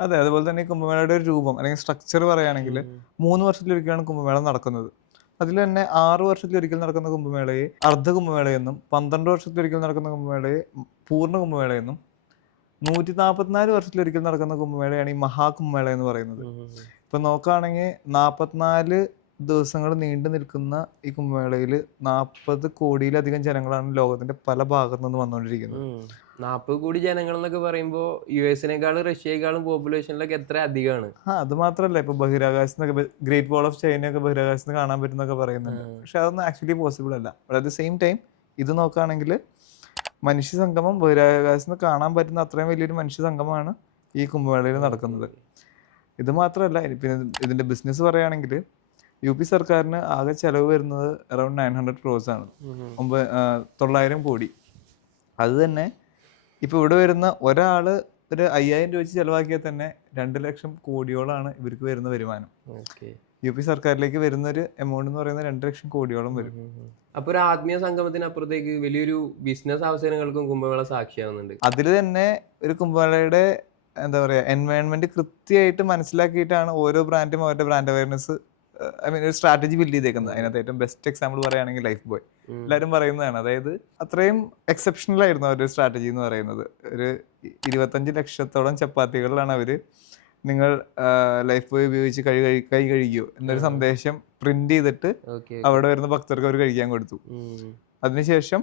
അതെ, അതുപോലെ തന്നെ ഈ കുംഭമേളയുടെ ഒരു രൂപം അല്ലെങ്കിൽ സ്ട്രക്ചർ പറയുകയാണെങ്കിൽ ഉം. 3 വർഷത്തിലൊരിക്കലാണ് കുംഭമേള നടക്കുന്നത്. അതിൽ തന്നെ 6 വർഷത്തിലൊരിക്കൽ നടക്കുന്ന കുംഭമേളയെ അർദ്ധ കുംഭമേളയെന്നും 12 വർഷത്തിലൊരിക്കൽ നടക്കുന്ന കുംഭമേളയെ പൂർണ്ണ കുംഭമേളയെന്നും 144 വർഷത്തിലൊരിക്കൽ നടക്കുന്ന കുംഭമേളയാണ് ഈ മഹാകുംഭമേള എന്ന് പറയുന്നത്. ഉം. ഇപ്പൊ നോക്കുകയാണെങ്കിൽ 44 ദിവസങ്ങൾ നീണ്ടു നിൽക്കുന്ന ഈ കുംഭമേളയിൽ 40 കോടിയിലധികം ജനങ്ങളാണ് ലോകത്തിന്റെ പല ഭാഗത്തു നിന്ന് വന്നുകൊണ്ടിരിക്കുന്നത്. ഉം. 40 കോടി ജനങ്ങൾ എന്നൊക്കെ പറയുമ്പോൾ യുഎസിനേക്കാളും റഷ്യയെക്കാളും പോപ്പുലേഷനിലൊക്കെ എത്ര അധികമാണ്. അത് മാത്രല്ല ഇപ്പൊ ബഹിരാകാശത്ത് ഗ്രേറ്റ് വാൾ ഓഫ് ചൈനയൊക്കെ ബഹിരാകാശത്ത് കാണാൻ പറ്റുന്നൊക്കെ പറയുന്നുണ്ട്. പക്ഷെ അതൊന്നും ആക്ച്വലി പോസിബിൾ അല്ല. But at the same time ഇത് നോക്കുകയാണെങ്കിൽ മനുഷ്യ സംഗമം ബഹിരാകാശത്ത് കാണാൻ പറ്റുന്ന അത്രയും വലിയൊരു മനുഷ്യ സംഗമമാണ് ഈ കുംഭമേളയിൽ നടക്കുന്നത്. ഇത് മാത്രമല്ല, പിന്നെ ഇതിന്റെ ബിസിനസ് പറയുകയാണെങ്കിൽ യു പി സർക്കാരിന് ആകെ ചെലവ് വരുന്നത് അറൌണ്ട് 900 crores ആണ്. 900 കോടി. അത് തന്നെ ഇപ്പൊ ഇവിടെ വരുന്ന ഒരാള് ഒരു 5000 രൂപ വെച്ച് ചെലവാക്കിയാൽ തന്നെ 2 ലക്ഷം കോടിയോളാണ് ഇവർക്ക് വരുന്ന വരുമാനം. യു പി സർക്കാരിലേക്ക് വരുന്ന ഒരു എമൗണ്ട് എന്ന് പറയുന്നത് 2 ലക്ഷം കോടിയോളം വരും. അപ്പൊ ഒരു ആത്മീയ സംഗമത്തിനപ്പുറത്തേക്ക് വലിയൊരു ബിസിനസ് അവസരങ്ങൾക്കും കുംഭമേള സാക്ഷിയാവുന്നുണ്ട്. അതിൽ തന്നെ ഒരു കുംഭമേളയുടെ എന്താ പറയാ എൻവയോൺമെന്റ് കൃത്യമായിട്ട് മനസ്സിലാക്കിയിട്ടാണ് ഓരോ ബ്രാൻഡും അവരുടെ ബ്രാൻഡ് അവയർനെസ് ഒരു സ്ട്രാറ്റജി ബിൽഡ് ചെയ്തേക്കുന്നത്. അതിനകത്ത് ഏറ്റവും ബെസ്റ്റ് എക്സാമ്പിൾ പറയുകയാണെങ്കിൽ ലൈഫ് ബോയ് എല്ലാവരും പറയുന്നതാണ്. അതായത് അത്രയും എക്സെപ്ഷണൽ ആയിരുന്നു അവരുടെ സ്ട്രാറ്റജി എന്ന് പറയുന്നത്. ഒരു 25 ലക്ഷത്തോളം ചപ്പാത്തികളിലാണ് അവര് നിങ്ങൾ ലൈഫ് ബോയ് ഉപയോഗിച്ച് കൈ കഴുകിയോ എന്നൊരു സന്ദേശം പ്രിന്റ് ചെയ്തിട്ട് അവിടെ വരുന്ന ഭക്തർക്ക് അവർ കഴിക്കാൻ കൊടുത്തു. അതിനുശേഷം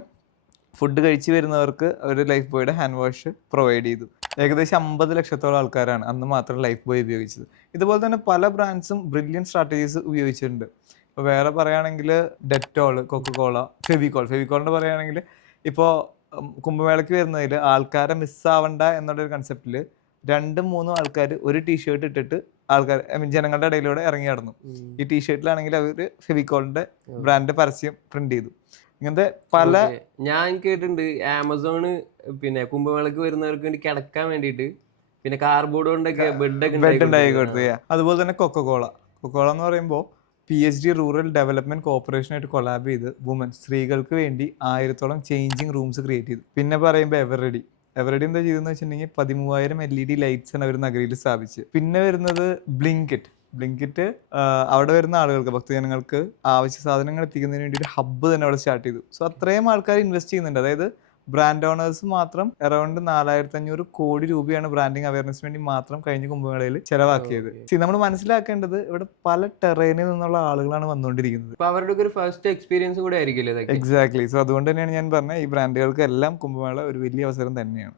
ഫുഡ് കഴിച്ച് വരുന്നവർക്ക് അവർ ലൈഫ് ബോയുടെ ഹാൻഡ് വാഷ് പ്രൊവൈഡ് ചെയ്തു. ഏകദേശം 50 ലക്ഷത്തോളം ആൾക്കാരാണ് അന്ന് മാത്രം ലൈഫ് ബോയ് ഉപയോഗിച്ചത്. ഇതുപോലെ തന്നെ പല ബ്രാൻഡ്സും ബ്രില്യൻ സ്ട്രാറ്റജീസ് ഉപയോഗിച്ചിട്ടുണ്ട്. ഇപ്പോൾ വേറെ പറയുകയാണെങ്കിൽ ഡെറ്റോൾ, കൊക്കക്കോള, ഫെവിക്കോളിൻ്റെ പറയുകയാണെങ്കിൽ ഇപ്പോൾ കുംഭമേളയ്ക്ക് വരുന്നതിൽ ആൾക്കാരെ മിസ്സാവണ്ട എന്നുള്ളൊരു കൺസെപ്റ്റിൽ 2-3 ആൾക്കാർ ഒരു ടീഷർട്ട് ഇട്ടിട്ട് ജനങ്ങളുടെ ഇടയിലൂടെ ഇറങ്ങി നടന്നു. ഈ ടീഷർട്ടിലാണെങ്കിൽ അവർ ഫെവിക്കോളിന്റെ ബ്രാൻഡ് പരസ്യം പ്രിന്റ് ചെയ്തു. ഇങ്ങനത്തെ പല ഞാൻ കേട്ടിട്ടുണ്ട് ആമസോണ് പിന്നെ കുംഭമേളക്ക് വരുന്നവർക്ക് വേണ്ടി കിടക്കാൻ വേണ്ടിയിട്ട് പിന്നെ കാർഡ്ബോർഡ് കൊണ്ടൊക്കെ ബെഡ് ഉണ്ടാക്കി കൊടുത്തു. അതുപോലെ തന്നെ കൊക്കക്കോള എന്ന് പറയുമ്പോൾ PhD റൂറൽ ഡെവലപ്മെന്റ് കോർപ്പറേഷനായിട്ട് കൊളാബ് ചെയ്ത് സ്ത്രീകൾക്ക് വേണ്ടി 1000-ഓളം ചേഞ്ചിങ് റൂംസ് ക്രിയേറ്റ് ചെയ്തു. പിന്നെ പറയുമ്പോൾ എവറെഡി എന്താ ചെയ്തെന്ന് വെച്ചിട്ടുണ്ടെങ്കിൽ 13,000 LED ലൈറ്റ്സ് ആണ് അവർ നഗരിയിൽ സ്ഥാപിച്ച്. പിന്നെ വരുന്നത് ബ്ലിങ്കിറ്റ് അവിടെ വരുന്ന ആളുകൾക്ക്, ഭക്തജനങ്ങൾക്ക് ആവശ്യ സാധനങ്ങൾ എത്തിക്കുന്നതിന് വേണ്ടി ഒരു ഹബ്ബ് തന്നെ അവിടെ സ്റ്റാർട്ട് ചെയ്തു. സോ അത്രയും ആൾക്കാർ ഇൻവെസ്റ്റ് ചെയ്യുന്നുണ്ട്. അതായത് ബ്രാൻഡ് ഓണേഴ്സ് മാത്രം അറൌണ്ട് 4500 കോടി രൂപയാണ് ബ്രാൻഡിങ് അവയർനെസ് വേണ്ടി മാത്രം കഴിഞ്ഞ കുംഭമേളയിൽ ചെലവാക്കിയത്. നമ്മൾ മനസ്സിലാക്കേണ്ടത് ഇവിടെ പല ടെറൈനിൽ നിന്നുള്ള ആളുകളാണ് വന്നുകൊണ്ടിരിക്കുന്നത്. അവരുടെ ഒരു ഫസ്റ്റ് എക്സ്പീരിയൻസ് കൂടെ ആയിരിക്കില്ലേ? എക്സാക്ട്ലി. സോ അതുകൊണ്ട് തന്നെയാണ് ഞാൻ പറഞ്ഞത് ഈ ബ്രാൻഡുകൾക്ക് എല്ലാം കുംഭമേള ഒരു വലിയ അവസരം തന്നെയാണ്.